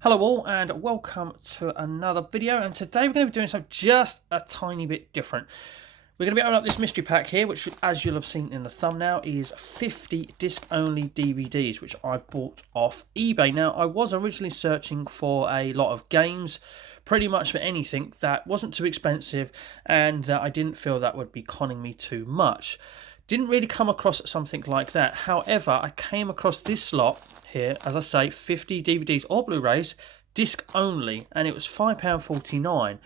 Hello all and welcome to another video, and today we're going to be doing something just a tiny bit different. We're going to be opening up this mystery pack here, which as you'll have seen in the thumbnail is 50 disc only DVDs which I bought off eBay. Now I was originally searching for a lot of games, pretty much for anything that wasn't too expensive and that I didn't feel that would be conning me too much. Didn't really come across something like that. However, I came across this lot here, as I say, 50 DVDs or Blu-rays, disc only, and it was £5.49,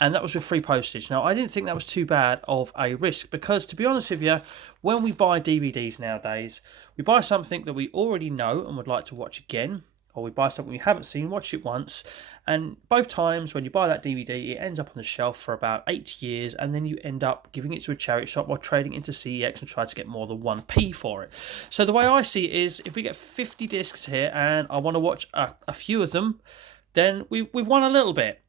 and that was with free postage. Now, I didn't think that was too bad of a risk because, to be honest with you, when we buy DVDs nowadays, we buy something that we already know and would like to watch again, or we buy something we haven't seen, watch it once, and both times when you buy that DVD, it ends up on the shelf for about 8 years, and then you end up giving it to a charity shop or trading into CEX and try to get more than 1p for it. So the way I see it is, if we get 50 discs here and I want to watch a few of them, then we've won a little bit.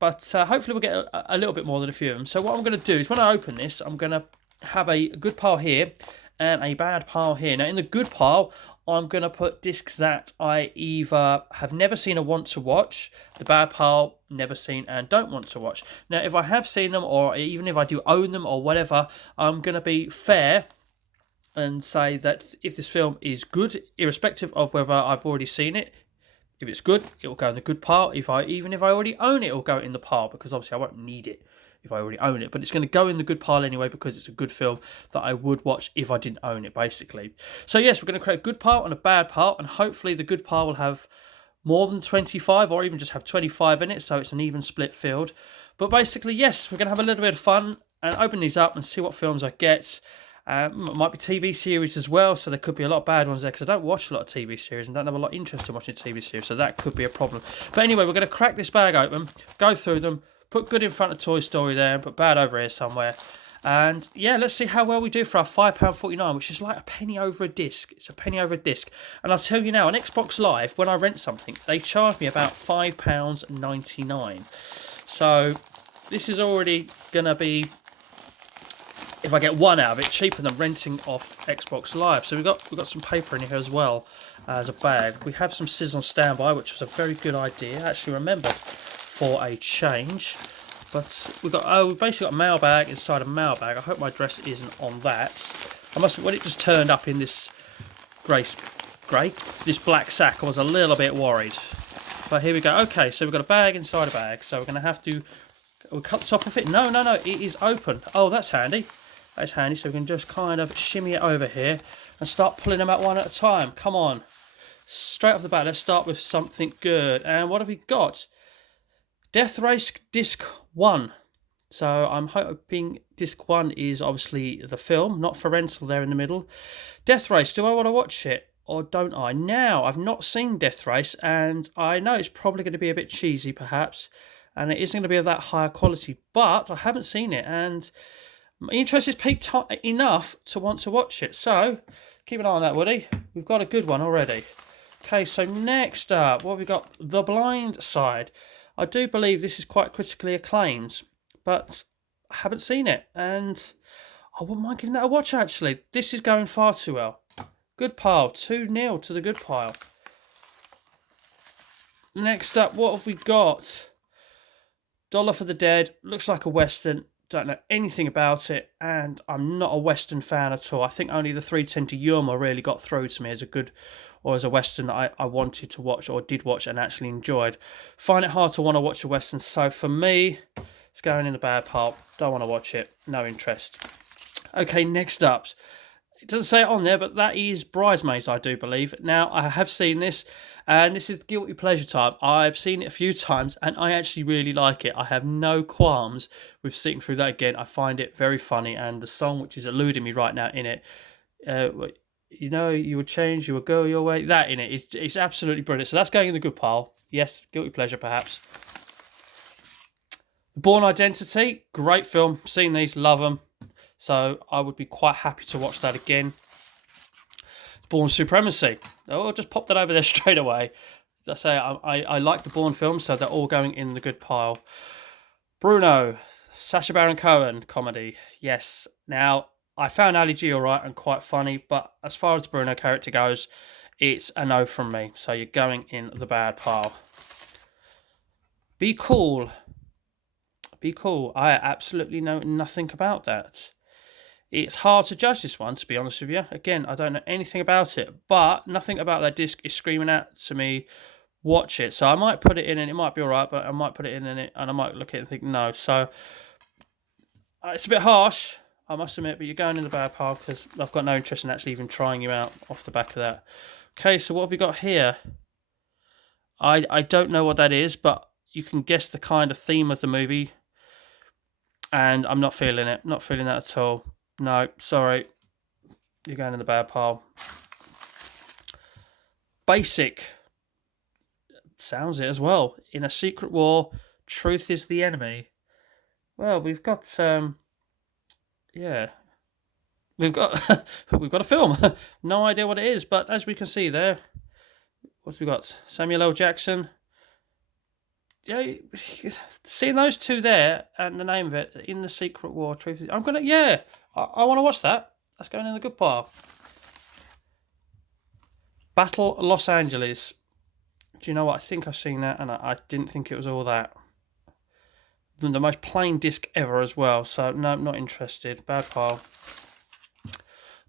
But hopefully we'll get a little bit more than a few of them. So what I'm going to do is when I open this, I'm going to have a good pile here and a bad pile here. Now in the good pile, I'm going to put discs that I either have never seen or want to watch. The bad pile, never seen and don't want to watch. Now if I have seen them, or even if I do own them or whatever, I'm going to be fair and say that if this film is good, irrespective of whether I've already seen it, if it's good, it will go in the good pile. Even if I already own it, it will go in the pile, because obviously I won't need it if I already own it. But it's going to go in the good pile anyway, because it's a good film that I would watch if I didn't own it, basically. So yes, we're going to create a good pile and a bad pile, and hopefully the good pile will have more than 25, or even just have 25 in it, so it's an even split field. But basically, yes, we're going to have a little bit of fun and open these up and see what films I get. Might be TV series as well, so there could be a lot of bad ones there, because I don't watch a lot of TV series and don't have a lot of interest in watching TV series, so that could be a problem. But anyway, we're going to crack this bag open, go through them, put good in front of Toy Story there, and put bad over here somewhere. And yeah, let's see how well we do for our £5.49, which is like a penny over a disc. It's a penny over a disc. And I'll tell you now, on Xbox Live, when I rent something, they charge me about £5.99. So this is already going to be, if I get one out of it, cheaper than renting off Xbox Live. So we've got some paper in here as well as a bag. We have some scissors on standby, which was a very good idea. I actually remembered for a change. But we basically got a mailbag inside a mailbag. I hope my address isn't on that. When it just turned up in this this black sack, I was a little bit worried. But here we go. Okay, so we've got a bag inside a bag. So we're going to have to, we'll cut the top of it. No, it is open. Oh, that's handy. That's handy, so we can just kind of shimmy it over here and start pulling them out one at a time. Come on. Straight off the bat, let's start with something good. And what have we got? Death Race Disc 1. So I'm hoping Disc 1 is obviously the film, not for rental there in the middle. Death Race, do I want to watch it or don't I? Now, I've not seen Death Race, and I know it's probably going to be a bit cheesy perhaps, and it isn't going to be of that higher quality, but I haven't seen it, and my interest is piqued enough to want to watch it. So, keep an eye on that, Woody. We've got a good one already. Okay, so next up, what have we got? The Blind Side. I do believe this is quite critically acclaimed, but I haven't seen it, and I wouldn't mind giving that a watch, actually. This is going far too well. Good pile. 2-0 to the good pile. Next up, what have we got? Dollar for the Dead. Looks like a Western. Don't know anything about it, and I'm not a Western fan at all. I think only the 3:10 to Yuma really got through to me as a good, or as a Western that I wanted to watch, or did watch and actually enjoyed. Find it hard to want to watch a Western, so for me, it's going in the bad part. Don't want to watch it. No interest. Okay, next up. It doesn't say it on there, but that is Bridesmaids, I do believe. Now, I have seen this, and this is guilty pleasure time. I've seen it a few times, and I actually really like it. I have no qualms with sitting through that again. I find it very funny, and the song, which is eluding me right now in it, you would change, you would go your way. That in it, it's absolutely brilliant. So that's going in the good pile. Yes, guilty pleasure perhaps. Born Identity, great film. Seen these, love them. So I would be quite happy to watch that again. Bourne Supremacy. Oh, I'll just pop that over there straight away. I say I like the Bourne films, so they're all going in the good pile. Bruno, Sacha Baron Cohen comedy. Yes. Now, I found Ali G alright and quite funny, but as far as the Bruno character goes, it's a no from me. So you're going in the bad pile. Be Cool. Be Cool. I absolutely know nothing about that. It's hard to judge this one, to be honest with you. Again, I don't know anything about it, but nothing about that disc is screaming out to me, watch it. So I might put it in and it might be all right, but I might put it in and I might look at it and think, no. So it's a bit harsh, I must admit, but you're going in the bad pile because I've got no interest in actually even trying you out off the back of that. Okay, so what have we got here? I don't know what that is, but you can guess the kind of theme of the movie. And I'm not feeling it. Not feeling that at all. No, sorry. You're going in the bad pile. Basic. Sounds it as well. In a secret war, truth is the enemy. Well, we've got yeah. We've got we've got a film. No idea what it is, but as we can see there, what's we got? Samuel L. Jackson. Yeah, seeing those two there and the name of it, In the Secret War, Truth is... I'm gonna, yeah, I want to watch that. That's going in the good pile. Battle Los Angeles. Do you know what? I think I've seen that, and I didn't think it was all that. The most plain disc ever as well. So no, not interested. Bad pile.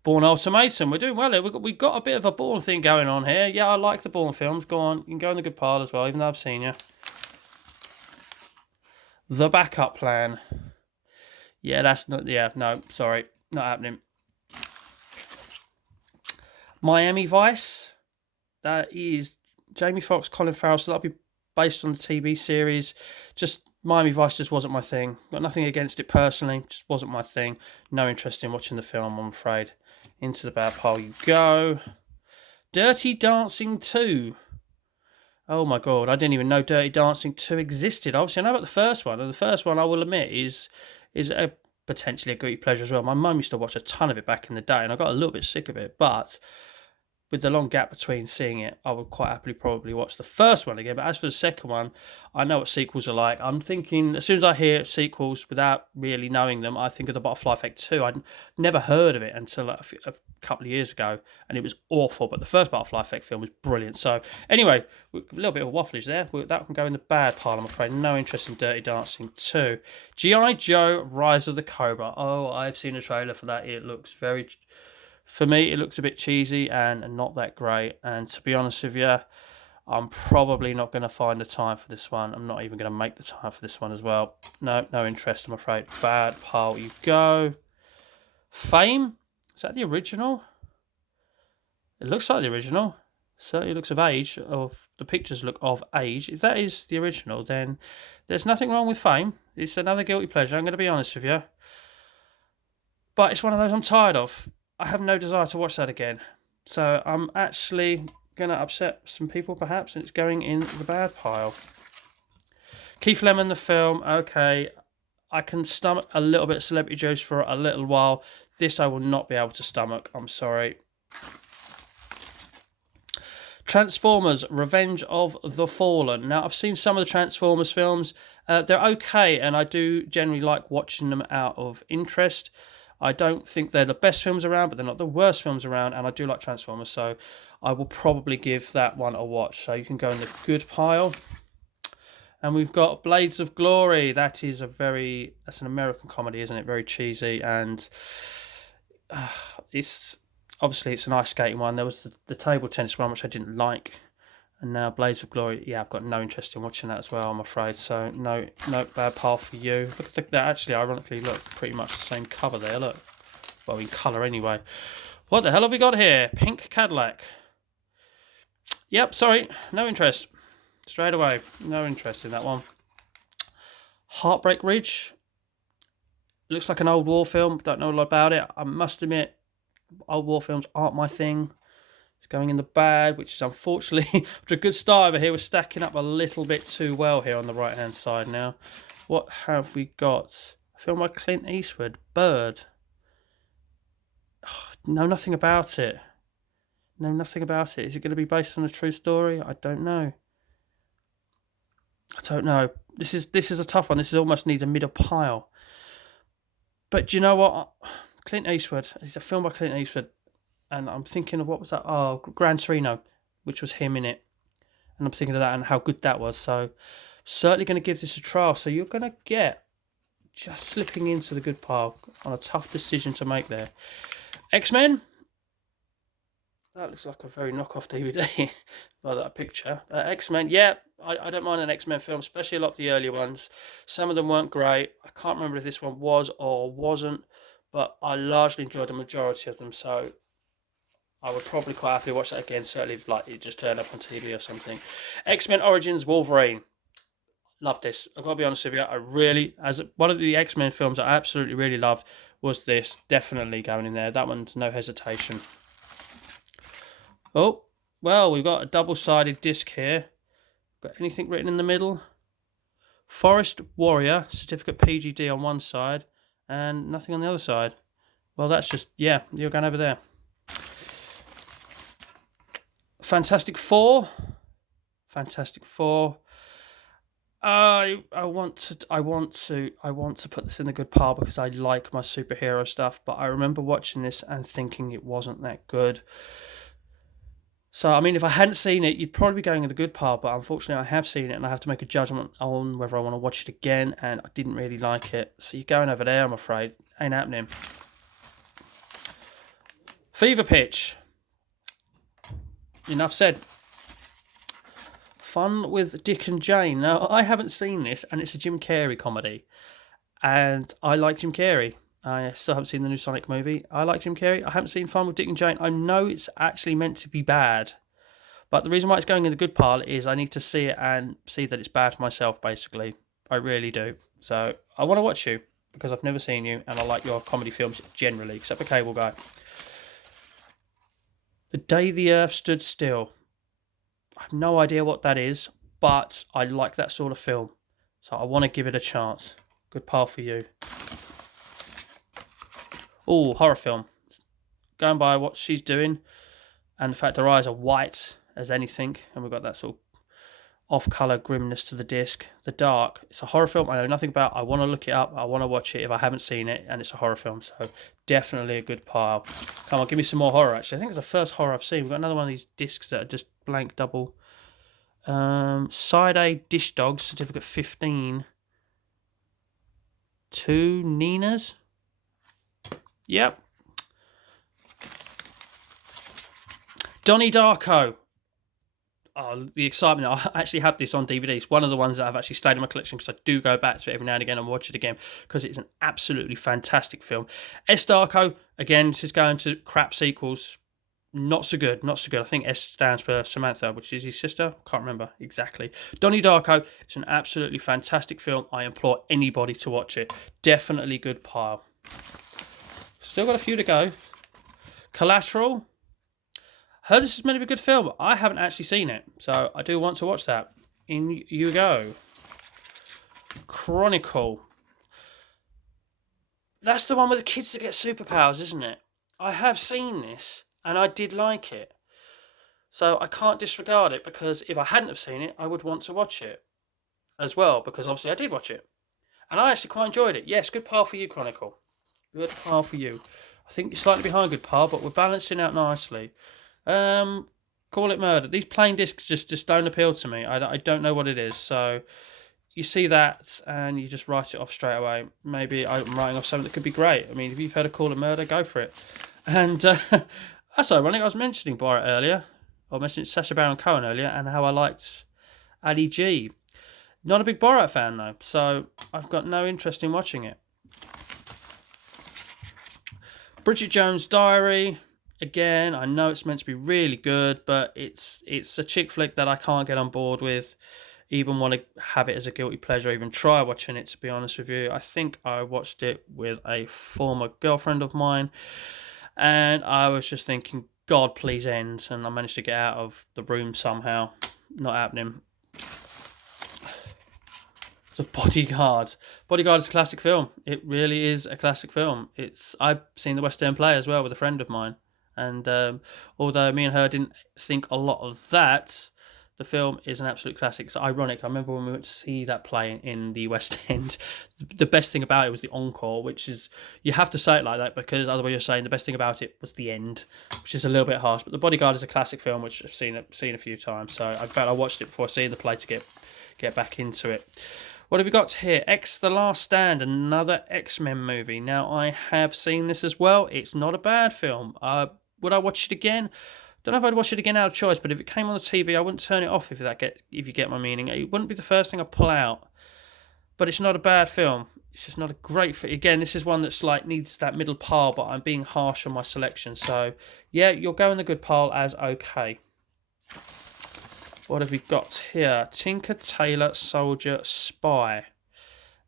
Bourne Ultimatum. We're doing well here. We've got a bit of a Bourne thing going on here. Yeah, I like the Bourne films. Go on, you can go in the good pile as well, even though I've seen you. The Backup Plan. Yeah, that's not... Yeah, no, sorry. Not happening. Miami Vice. That is Jamie Foxx, Colin Farrell. So that'll be based on the TV series. Just Miami Vice just wasn't my thing. Got nothing against it personally. Just wasn't my thing. No interest in watching the film, I'm afraid. Into the bad pile you go. Dirty Dancing 2. Oh my god, I didn't even know Dirty Dancing 2 existed. Obviously, I know about the first one, and the first one, I will admit, is a potentially a guilty pleasure as well. My mum used to watch a ton of it back in the day, and I got a little bit sick of it, but with the long gap between seeing it, I would quite happily probably watch the first one again. But as for the second one, I know what sequels are like. I'm thinking, as soon as I hear sequels without really knowing them, I think of the Butterfly Effect 2. I'd never heard of it until a couple of years ago, and it was awful. But the first Butterfly Effect film was brilliant. So anyway, a little bit of wafflage there. That can go in the bad pile, I'm afraid. No interest in Dirty Dancing 2. G.I. Joe, Rise of the Cobra. Oh, I've seen a trailer for that. It looks very... For me, it looks a bit cheesy and not that great. And to be honest with you, I'm probably not going to find the time for this one. I'm not even going to make the time for this one as well. No interest, I'm afraid. Bad pile you go. Fame? Is that the original? It looks like the original. Certainly looks of age. The pictures look of age. If that is the original, then there's nothing wrong with Fame. It's another guilty pleasure, I'm going to be honest with you. But it's one of those I'm tired of. I have no desire to watch that again. So I'm actually going to upset some people, perhaps, and it's going in the bad pile. Keith Lemon, the film. Okay, I can stomach a little bit of Celebrity Juice for a little while. This I will not be able to stomach. I'm sorry. Transformers, Revenge of the Fallen. Now, I've seen some of the Transformers films. They're okay, and I do generally like watching them out of interest. I don't think they're the best films around, but they're not the worst films around, and I do like Transformers, so I will probably give that one a watch. So you can go in the good pile. And we've got Blades of Glory. That's an American comedy, isn't it? Very cheesy, and it's an ice skating one. There was the table tennis one, which I didn't like. And now Blades of Glory, yeah, I've got no interest in watching that as well, I'm afraid. So no bad pile for you. Look at that, actually, ironically, look, pretty much the same cover there, look. Well, in colour anyway. What the hell have we got here? Pink Cadillac. Yep, sorry, no interest. Straight away, no interest in that one. Heartbreak Ridge. Looks like an old war film, don't know a lot about it. I must admit, old war films aren't my thing. It's going in the bad, which is unfortunately, after a good start over here, we're stacking up a little bit too well here on the right-hand side now. What have we got? A film by Clint Eastwood, Bird. Oh, know nothing about it. Know nothing about it. Is it going to be based on a true story? I don't know. This is a tough one. This almost needs a middle pile. But do you know what? Clint Eastwood. It's a film by Clint Eastwood. And I'm thinking of, what was that? Oh, Gran Torino, which was him in it. And I'm thinking of that and how good that was. So Certainly going to give this a trial. So you're going to get just slipping into the good pile on a tough decision to make there. X-Men. That looks like a very knockoff DVD by that picture. X-Men, yeah, I don't mind an X-Men film, especially a lot of the earlier ones. Some of them weren't great. I can't remember if this one was or wasn't, but I largely enjoyed the majority of them, so I would probably quite happily watch that again, certainly if like it just turned up on TV or something. X-Men Origins Wolverine. Love this. I've got to be honest with you. I really, as one of the X-Men films I absolutely really loved was this. Definitely going in there. That one's no hesitation. Oh, well, we've got a double-sided disc here. Got anything written in the middle? Forest Warrior, certificate PGD on one side, and nothing on the other side. Well, that's just, yeah, you're going over there. Fantastic Four. Fantastic Four. I want to put this in the good pile because I like my superhero stuff, but I remember watching this and thinking it wasn't that good. So, I mean, if I hadn't seen it, you'd probably be going in the good pile, but unfortunately I have seen it and I have to make a judgment on whether I want to watch it again, and I didn't really like it. So you're going over there, I'm afraid. Ain't happening. Fever Pitch. Enough said. Fun with Dick and Jane. Now, I haven't seen this, and it's a Jim Carrey comedy. And I like Jim Carrey. I still haven't seen the new Sonic movie. I like Jim Carrey. I haven't seen Fun with Dick and Jane. I know it's actually meant to be bad. But the reason why it's going in the good pile is I need to see it and see that it's bad for myself, basically. I really do. So I want to watch you because I've never seen you, and I like your comedy films generally, except for Cable Guy. The Day the Earth Stood Still. I have no idea what that is, but I like that sort of film. So I want to give it a chance. Good pile for you. Oh, horror film. Going by what she's doing, and the fact her eyes are white as anything, and we've got that sort of off-colour grimness to the disc. The Dark. It's a horror film I know nothing about. I want to look it up. I want to watch it if I haven't seen it, and it's a horror film, so definitely a good pile. Come on, give me some more horror, actually. I think it's the first horror I've seen. We've got another one of these discs that are just blank double. Side A Dish Dogs, certificate 15. 2 Ninas. Yep. Donnie Darko. Oh, the excitement. I actually have this on DVD. It's one of the ones that I've actually stayed in my collection because I do go back to it every now and again and watch it again because it's an absolutely fantastic film. S. Darko, again, this is going to crap sequels. Not so good, not so good. I think S stands for Samantha, which is his sister. Can't remember exactly. Donnie Darko, it's an absolutely fantastic film. I implore anybody to watch it. Definitely good pile. Still got a few to go. Collateral. Heard this is meant to be a good film. I haven't actually seen it, so I do want to watch that. In you go. Chronicle. That's the one with the kids that get superpowers, isn't it? I have seen this, and I did like it. So I can't disregard it, because if I hadn't have seen it, I would want to watch it as well, because obviously I did watch it. And I actually quite enjoyed it. Yes, good pile for you, Chronicle. Good pile for you. I think you're slightly behind good pile, but we're balancing out nicely. Call It Murder. These plain discs just don't appeal to me. I don't know what it is. So you see that and you just write it off straight away. Maybe I'm writing off something that could be great. I mean, if you've heard of Call It Murder, go for it. And that's ironic. I was mentioning Borat earlier. I mentioned Sacha Baron Cohen earlier and how I liked Ali G. Not a big Borat fan though, so I've got no interest in watching it. Bridget Jones' Diary. Again, I know it's meant to be really good, but it's a chick flick that I can't get on board with. Even want to have it as a guilty pleasure, even try watching it, to be honest with you. I think I watched it with a former girlfriend of mine, and I was just thinking, God, please end. And I managed to get out of the room somehow. Not happening. The Bodyguard. Bodyguard is a classic film. It really is a classic film. I've seen the West End play as well with a friend of mine. And although me and her didn't think a lot of that, the film is an absolute classic. It's ironic. I remember when we went to see that play in the West End, the best thing about it was the encore, which is, you have to say it like that because otherwise you're saying the best thing about it was the end, which is a little bit harsh. But The Bodyguard is a classic film, which I've seen a few times. So in fact, I watched it before seeing the play to get back into it. What have we got here? X The Last Stand, another X-Men movie. Now, I have seen this as well. It's not a bad film. Would I watch it again? Don't know if I'd watch it again out of choice, but if it came on the TV, I wouldn't turn it off if you get my meaning. It wouldn't be the first thing I'd pull out. But it's not a bad film. It's just not a great film. Again, this is one that's like needs that middle pile, but I'm being harsh on my selection. So, yeah, you'll go in the good pile as okay. What have we got here? Tinker, Tailor, Soldier, Spy.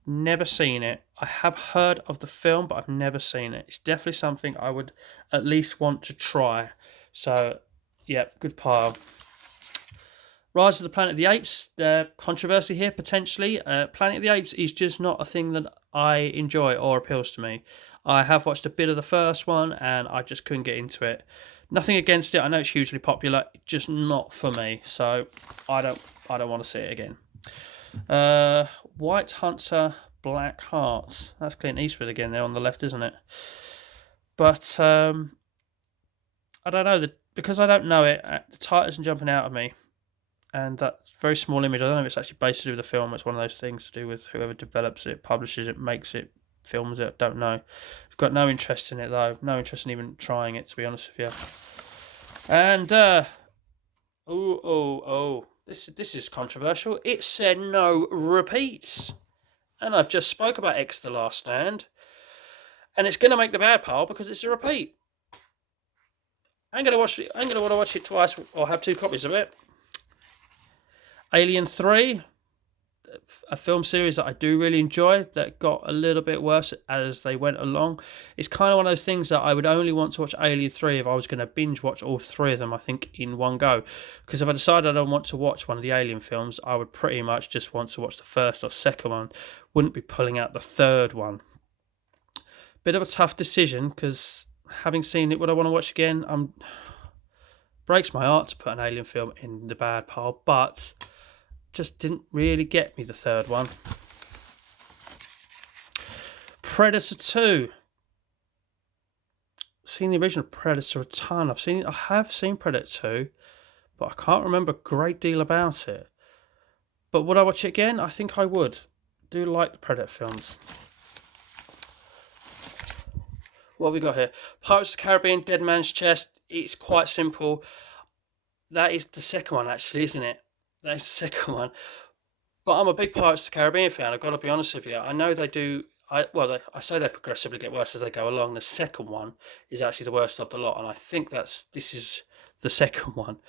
Never seen it. I have heard of the film, but I've never seen it. It's definitely something I would at least want to try. So, yeah, good pile. Rise of the Planet of the Apes. Controversy here, potentially. Planet of the Apes is just not a thing that I enjoy or appeals to me. I have watched a bit of the first one, and I just couldn't get into it. Nothing against it. I know it's hugely popular, just not for me. So I don't want to see it again. White Hunter, Black Hearts. That's Clint Eastwood again there on the left, isn't it? But I don't know, because I don't know it. The title isn't jumping out at me, and that very small image. I don't know if it's actually based to do with the film. It's one of those things to do with whoever develops it, publishes it, makes it, films it. Don't know. I've got no interest in it though. No interest in even trying it, to be honest with you. And this is controversial. It said no repeats, and I've just spoke about X The Last Stand, and it's going to make the bad pile because it's a repeat. I'm going to want to watch it twice or have 2 copies of it. Alien 3. A film series that I do really enjoy that got a little bit worse as they went along. It's kind of one of those things that I would only want to watch Alien 3 if I was going to binge watch all 3 of them, I think, in one go. Because if I decided I don't want to watch one of the Alien films, I would pretty much just want to watch the first or second one. Wouldn't be pulling out the third one. Bit of a tough decision because having seen it, would I want to watch again? Breaks my heart to put an Alien film in the bad pile, but just didn't really get me, the third one. Predator 2. Seen the original Predator a ton. I have seen Predator 2, but I can't remember a great deal about it. But would I watch it again? I think I would. Do like the Predator films. What have we got here? Pirates of the Caribbean, Dead Man's Chest. It's quite simple. That is the second one, actually, isn't it? That's the second one. But I'm a big Pirates of the Caribbean fan, I've got to be honest with you. I know they do. I say they progressively get worse as they go along. The second one is actually the worst of the lot, and I think this is the second one.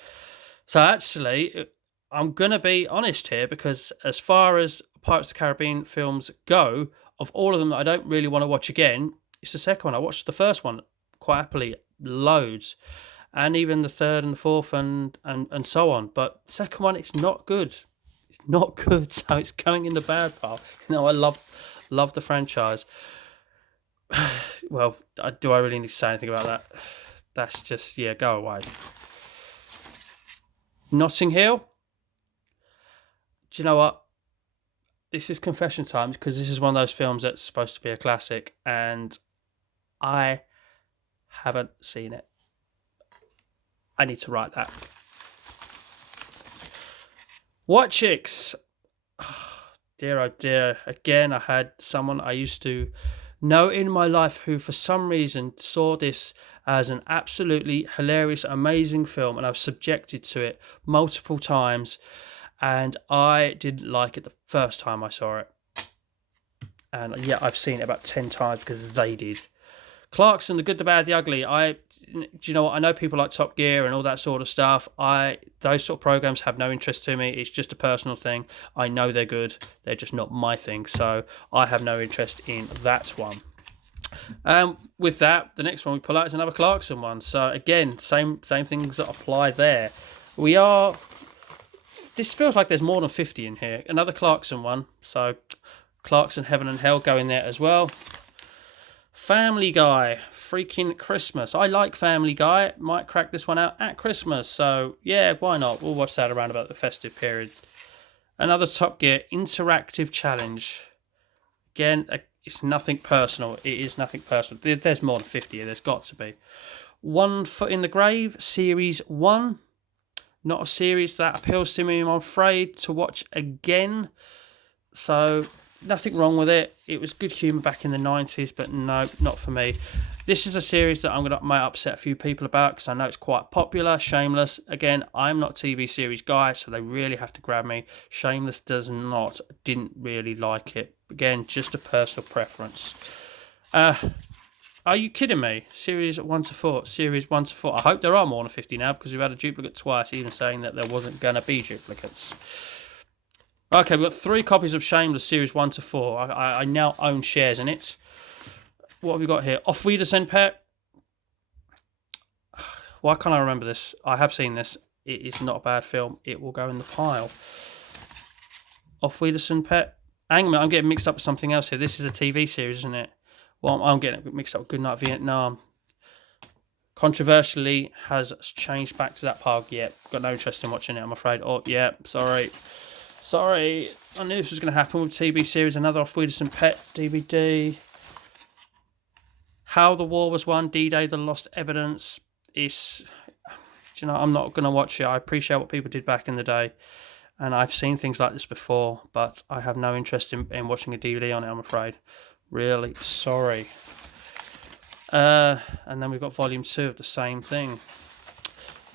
So actually, I'm going to be honest here, because as far as Pirates of the Caribbean films go, of all of them that I don't really want to watch again, it's the second one. I watched the first one quite happily, loads. And even the third and the fourth and so on. But the second one, it's not good. It's not good, so it's going in the bad pile. I love the franchise. Well, do I really need to say anything about that? That's just, yeah, go away. Notting Hill. Do you know what? This is confession time, because this is one of those films that's supposed to be a classic, and I haven't seen it. I need to write that. White Chicks. Oh, dear. Again, I had someone I used to know in my life who, for some reason, saw this as an absolutely hilarious, amazing film, and I was subjected to it multiple times, and I didn't like it the first time I saw it. And yeah, I've seen it about 10 times because they did. Clarkson, The Good, the Bad, the Ugly. Do you know what? I know people like Top Gear and all that sort of stuff. Those sort of programs have no interest to me. It's just a personal thing. I know they're good. They're just not my thing. So I have no interest in that one. With that, the next one we pull out is another Clarkson one. So again, same things that apply there. This feels like there's more than 50 in here. Another Clarkson one. So Clarkson, Heaven and Hell go in there as well. Family Guy. freaking Christmas. I like Family Guy. Might crack this one out at Christmas. So, yeah, why not? We'll watch that around about the festive period. Another Top Gear interactive challenge. Again, it's nothing personal. It is nothing personal. There's more than 50 here. There's got to be. One Foot in the Grave, Series 1. Not a series that appeals to me, I'm afraid, to watch again. So, nothing wrong with it. It was good humour back in the 90s, but no, not for me. This is a series that might upset a few people about because I know it's quite popular. Shameless. Again, I'm not a TV series guy, so they really have to grab me. Shameless does not. Didn't really like it. Again, just a personal preference. Are you kidding me? Series 1 to 4. Series 1 to 4. I hope there are more than 50 now because we've had a duplicate twice, even saying that there wasn't going to be duplicates. Okay, we've got 3 copies of Shameless Series 1 to 4. I now own shares in it. What have we got here? Auf Wiedersehen, Pet. Why can't I remember this? I have seen this. It is not a bad film. It will go in the pile. Auf Wiedersehen, Pet. Hang on a minute, I'm getting mixed up with something else here. This is a TV series, isn't it? Well, I'm getting mixed up with Goodnight Vietnam. Controversially, has changed back to that pile. Yeah, got no interest in watching it, I'm afraid. Oh, yeah, sorry. Sorry. I knew this was going to happen with TV series. Another Auf Wiedersehen Pet DVD. How the War Was Won, D-Day, The Lost Evidence. It's, you know, I'm not going to watch it. I appreciate what people did back in the day. And I've seen things like this before, but I have no interest in watching a DVD on it, I'm afraid. Really sorry. And then we've got volume 2 of the same thing.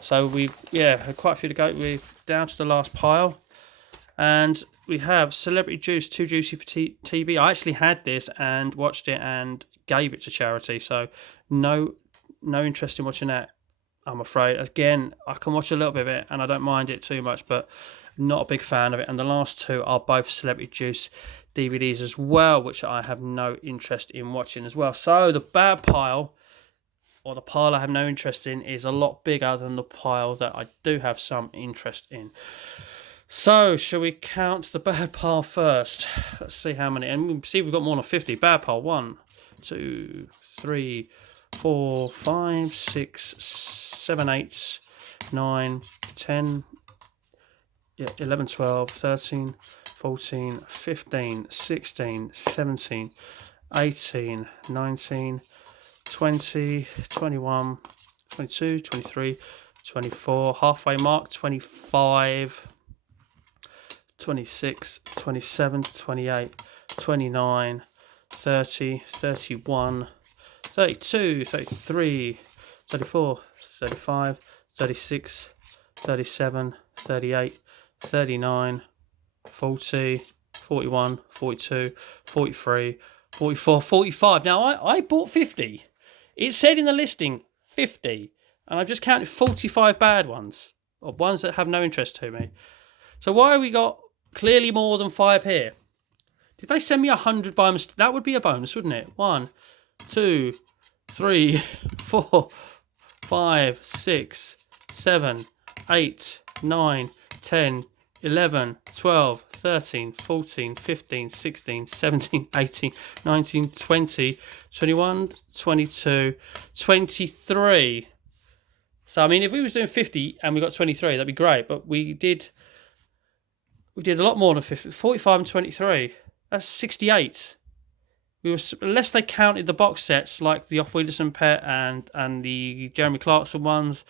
So had quite a few to go. We're down to the last pile. And we have Celebrity Juice, Too Juicy for TV. I actually had this and watched it and gave it to charity. So no interest in watching that, I'm afraid. Again, I can watch a little bit of it and I don't mind it too much, but not a big fan of it. And the last 2 are both Celebrity Juice DVDs as well, which I have no interest in watching as well. So the bad pile, or the pile I have no interest in, is a lot bigger than the pile that I do have some interest in. So, shall we count the bad pile first? Let's see how many. And we see we've got more than 50. Bad pile. 1, 2, 3, 4, 5, 6, 7, 8, 9, 10, 11, 12, 13, 14, 15, 16, 17, 18, 19, 20, 21, 22, 23, 24, halfway mark, 25, 26, 27, 28, 29, 30, 31, 32, 33, 34, 35, 36, 37, 38, 39, 40, 41, 42, 43, 44, 45. Now, I bought 50. It said in the listing 50, and I've just counted 45 bad ones, or ones that have no interest to me. So why have we got clearly more than 5 here? Did they send me 100 by mistake? That would be a bonus, wouldn't it? 1, 2, 3, 4, 5, 6, 7, 8, 9, 10, 11, 12, 13, 14, 15, 16, 17, 18, 19, 20, 21, 22, 23. So, I mean, if we was doing 50 and we got 23, that'd be great. But we did a lot more than 50, 45 and 23. That's 68. Unless they counted the box sets like the Auf Wiedersehen Pet and the Jeremy Clarkson ones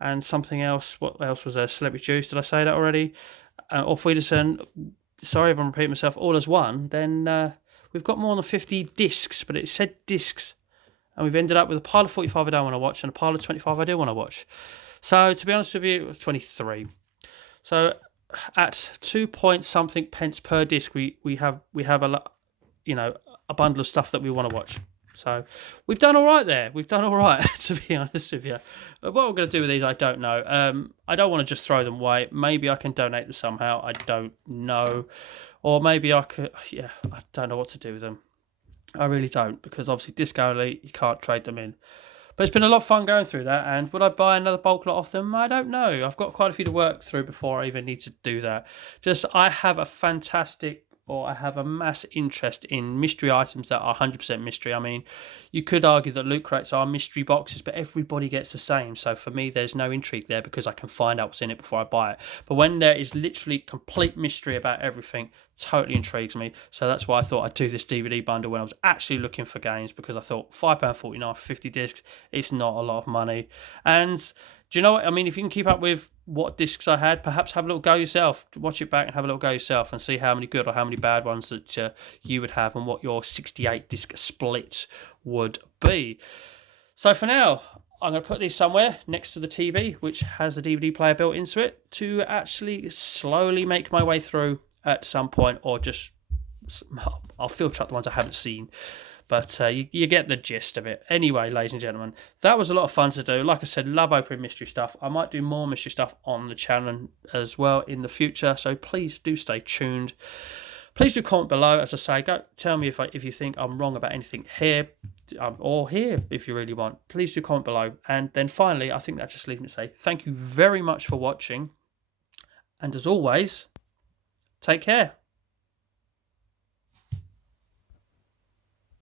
and something else. What else was there? Celebrity Juice. Did I say that already? Auf Wiedersehen. Sorry if I'm repeating myself. All as one. Then we've got more than 50 discs, but it said discs. And we've ended up with a pile of 45 I don't want to watch and a pile of 25 I do want to watch. So, to be honest with you, 23. So, at 2 point something pence per disc, we have a lot, a bundle of stuff that we want to watch. So we've done all right there. We've done all right, to be honest with you. But what we're going to do with these, I don't know. I don't want to just throw them away. Maybe I can donate them somehow. I don't know. Or maybe I could, I don't know what to do with them. I really don't, because obviously Disco Elite, you can't trade them in. But it's been a lot of fun going through that, and would I buy another bulk lot off them? I don't know. I've got quite a few to work through before I even need to do that. I have a fantastic or I have a mass interest in mystery items that are 100% mystery. I mean, you could argue that loot crates are mystery boxes, but everybody gets the same. So for me, there's no intrigue there because I can find out what's in it before I buy it. But when there is literally complete mystery about everything, totally intrigues me. So that's why I thought I'd do this DVD bundle when I was actually looking for games, because I thought £5.49 for 50 discs, it's not a lot of money. And do you know what? I mean, if you can keep up with what discs I had, perhaps have a little go yourself. Watch it back and have a little go yourself and see how many good or how many bad ones that you would have and what your 68 disc split would be. So for now, I'm going to put these somewhere next to the TV, which has the DVD player built into it, to actually slowly make my way through at some point, or just I'll filter out the ones I haven't seen. But you get the gist of it. Anyway, ladies and gentlemen, that was a lot of fun to do. Like I said, love opening mystery stuff. I might do more mystery stuff on the channel as well in the future. So please do stay tuned. Please do comment below. As I say, go tell me if you think I'm wrong about anything here, or here if you really want. Please do comment below. And then finally, I think that just leaves me to say thank you very much for watching. And as always, take care.